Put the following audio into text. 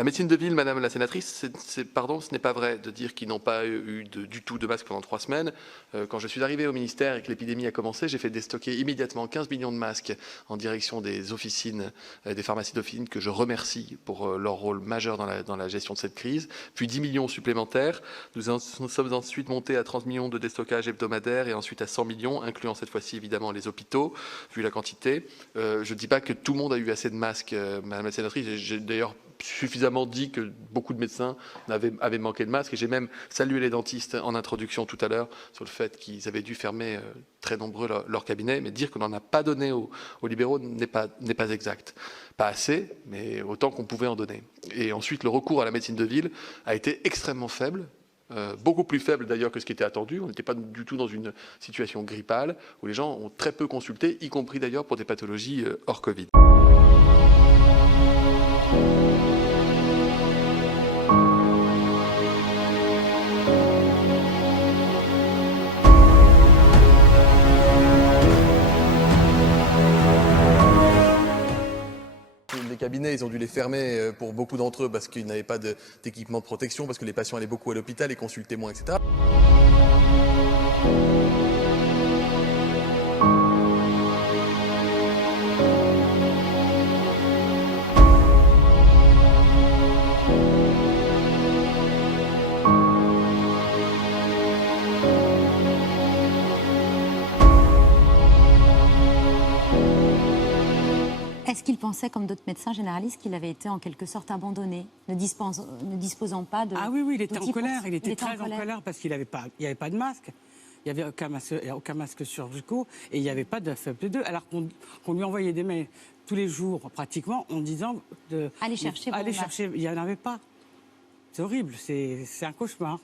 La médecine de ville, Madame la sénatrice, pardon, ce n'est pas vrai de dire qu'ils n'ont pas eu du tout de masques pendant 3 semaines. Quand je suis arrivé au ministère et que l'épidémie a commencé, j'ai fait déstocker immédiatement 15 millions de masques en direction des officines, des pharmacies d'officine que je remercie pour leur rôle majeur dans la gestion de cette crise. Puis 10 millions supplémentaires. Nous sommes ensuite montés à 30 millions de déstockage hebdomadaire et ensuite à 100 millions, incluant cette fois-ci évidemment les hôpitaux, vu la quantité. Je ne dis pas que tout le monde a eu assez de masques, Madame la sénatrice. J'ai d'ailleurs suffisamment dit que beaucoup de médecins avaient manqué de masques. Et j'ai même salué les dentistes en introduction tout à l'heure sur le fait qu'ils avaient dû fermer très nombreux leur cabinet. Mais dire qu'on n'en a pas donné aux libéraux n'est pas exact. Pas assez, mais autant qu'on pouvait en donner. Et ensuite, le recours à la médecine de ville a été extrêmement faible. Beaucoup plus faible d'ailleurs que ce qui était attendu. On n'était pas du tout dans une situation grippale où les gens ont très peu consulté, y compris d'ailleurs pour des pathologies hors Covid. Les cabinets, ils ont dû les fermer pour beaucoup d'entre eux parce qu'ils n'avaient pas d'équipement de protection, parce que les patients allaient beaucoup à l'hôpital et consultaient moins, etc. Est-ce qu'il pensait, comme d'autres médecins généralistes, qu'il avait été en quelque sorte abandonné, ne disposant pas de... Ah oui, il était en colère, il était très en colère parce qu'il n'y avait pas de masque. Il n'y avait aucun masque chirurgicaux et il n'y avait pas de FFP2, alors qu'on lui envoyait des mails tous les jours, pratiquement, en disant... Allez chercher, il n'y en avait pas. C'est horrible, c'est un cauchemar.